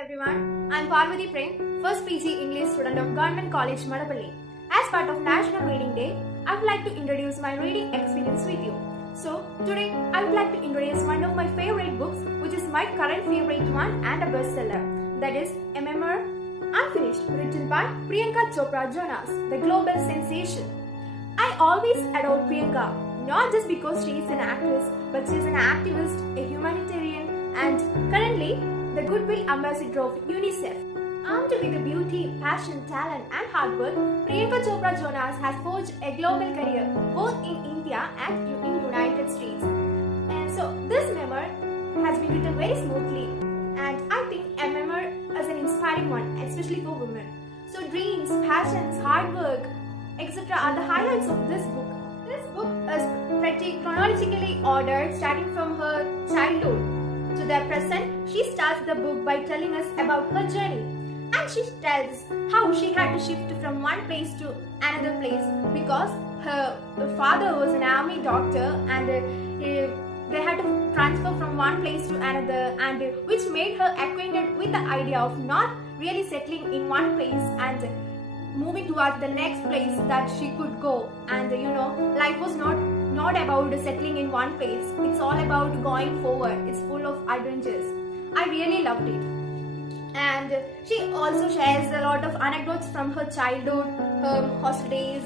everyone, I am Parvati Prem, first PG English student of Government College, Madapalli. As part of National Reading Day, I would like to introduce my reading experience with you. So, today I would like to introduce one of my favorite books, which is my current favorite one and a bestseller. That is A Memoir Unfinished, written by Priyanka Chopra Jonas, the global sensation. I always adored Priyanka, not just because she is an actress, but she is an activist, a humanitarian, and currently the Goodwill Ambassador of UNICEF. Armed with the beauty, passion, talent and hard work, Priyanka Chopra Jonas has forged a global career both in India and in United States. And so this memoir has been written very smoothly, and I think a memoir is an inspiring one, especially for women. So dreams, passions, hard work, etc. are the highlights of this book. This book is pretty chronologically ordered, starting from her childhood to the present. She starts the book by telling us about her journey, and she tells how she had to shift from one place to another place because her father was an army doctor, and they had to transfer from one place to another, and which made her acquainted with the idea of not really settling in one place and moving towards the next place that she could go. And life was not about settling in one place. It's all about going forward. It's full of adventures. I really loved it. And she also shares a lot of anecdotes from her childhood, her hostel days,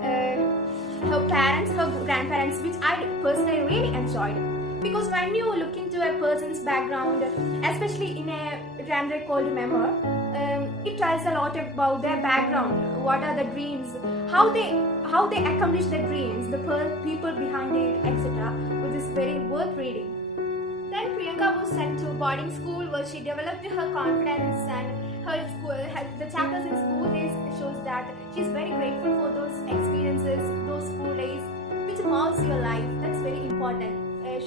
her parents, her grandparents, which I personally really enjoyed. Because when you look into a person's background, especially in a genre called memoir, it tells a lot about their background, what are the dreams, how they accomplish their dreams, the people behind it, etc. Which is very worth reading. Then Priyanka was sent to boarding school where she developed her confidence, and the chapters in school days shows that she's very grateful for those experiences, those school days, which molds your life. That's very important.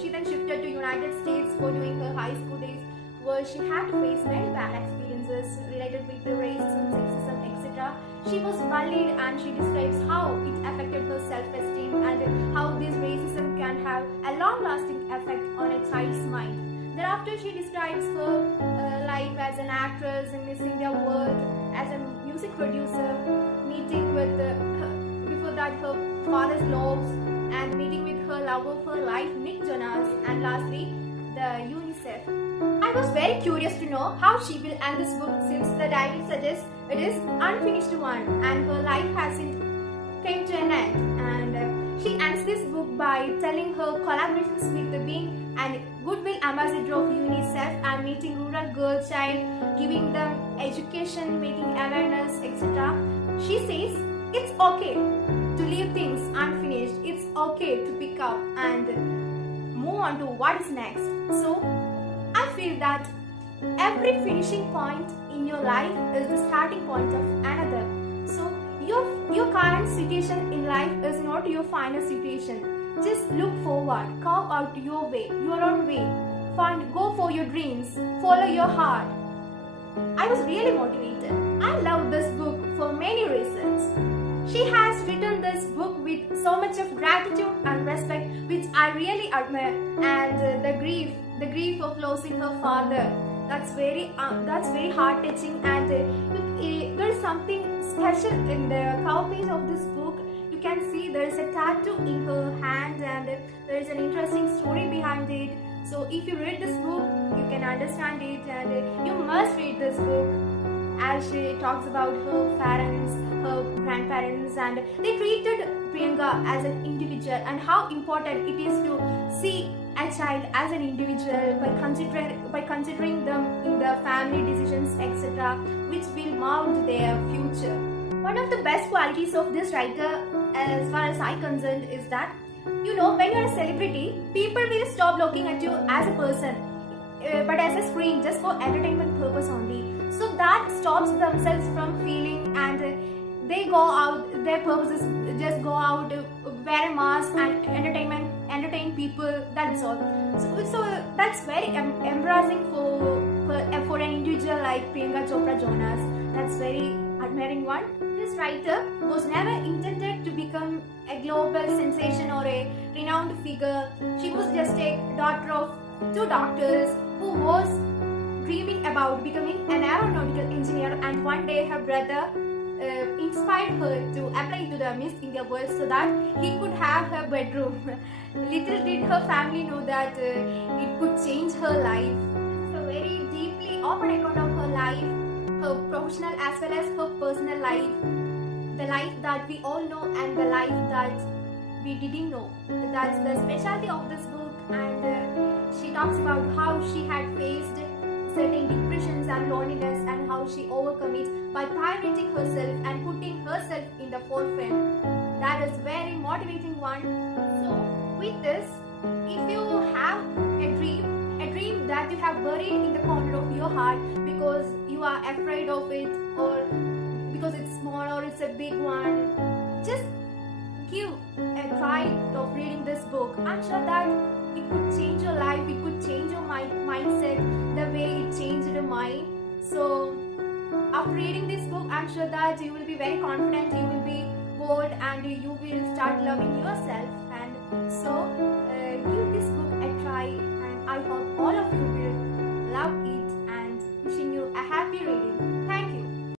She then shifted to United States for doing her high school days, where she had to face many bad experiences related with the racism, sexism, etc. She was bullied, and she describes how it affected her self-esteem and how this racism can have a long-lasting effect on a child's mind. Thereafter, she describes her life as an actress in Miss India World, as a music producer, meeting with before that her father's loves, and meeting with her love of her life, Nick Jonas, and lastly the UNICEF. I was very curious to know how she will end this book, since the title suggests it is unfinished one and her life hasn't came to an end. And she ends this book by telling her collaborations with being and Goodwill Ambassador of UNICEF and meeting rural girl child, giving them education, making awareness, etc. She says it's okay to leave things unfinished. It's okay to pick up and move on to what is next. So I feel that every finishing point in your life is the starting point of another. So your current situation in life is not your final situation. Just look forward, carve out your way, your own way. Go for your dreams, follow your heart. I was really motivated. I love this book for many reasons. She has written this book with so much of gratitude and respect, which I really admire, and the grief of losing her father. That's very heart-touching, and there is something special in the cover page of this book. You can see there is a tattoo in her hand, and there is an interesting story behind it. So if you read this book, you can understand it, and you must read this book, as she talks about her parents, her grandparents, and they treated Priyanka as an individual, and how important it is to see a child as an individual by considering them in the family decisions, etc., which will mold their future. One of the best qualities of this writer, as far as I'm concerned, is that when you're a celebrity, people will stop looking at you as a person, but as a screen, just for entertainment purpose only. So that stops themselves from feeling, and they go out, their purposes just go out, wear a mask and entertain people, that's all. So that's very embarrassing for an individual like Priyanka Chopra Jonas. That's very admiring one. This writer was never intended to become a global sensation or a renowned figure. She was just a daughter of two doctors who was dreaming about becoming an aeronautical engineer, and one day her brother inspired her to apply to the Miss India World so that he could have her bedroom. Little did her family know that it could change her life. It's a very deeply open account of her life, her professional as well as her personal life, the life that we all know and the life that we didn't know. That's the specialty of this book, and she talks about how she had faced certain depressions and loneliness and how she overcome it by pioneering herself and putting herself in the forefront. That is very motivating one. So with this, if you have a dream that you have buried in the corner of your heart because you are afraid of it, or because it's small or it's a big one, just give a try of reading this book. I'm sure that it could change your life, it could change your mindset the way it changed mine. So after reading this book, I'm sure that you will be very confident, you will be bold, and you will start loving yourself.